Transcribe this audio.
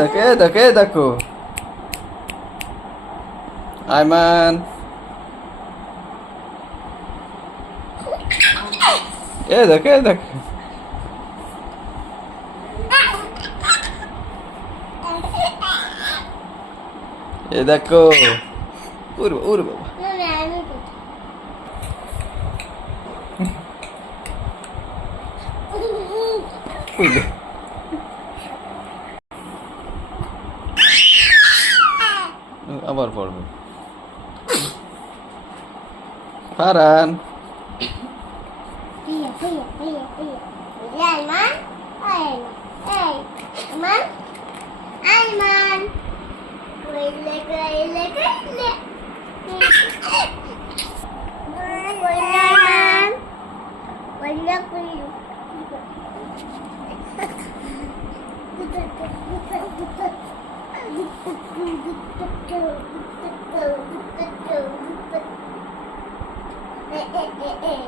দেখো এ দেখো এ দেখো। আইমান এ দেখো এ দেখো। এ দেখো। উর উর বাবা। আবার পড়বে Farhan Thank you. Hey, hey, hey, hey.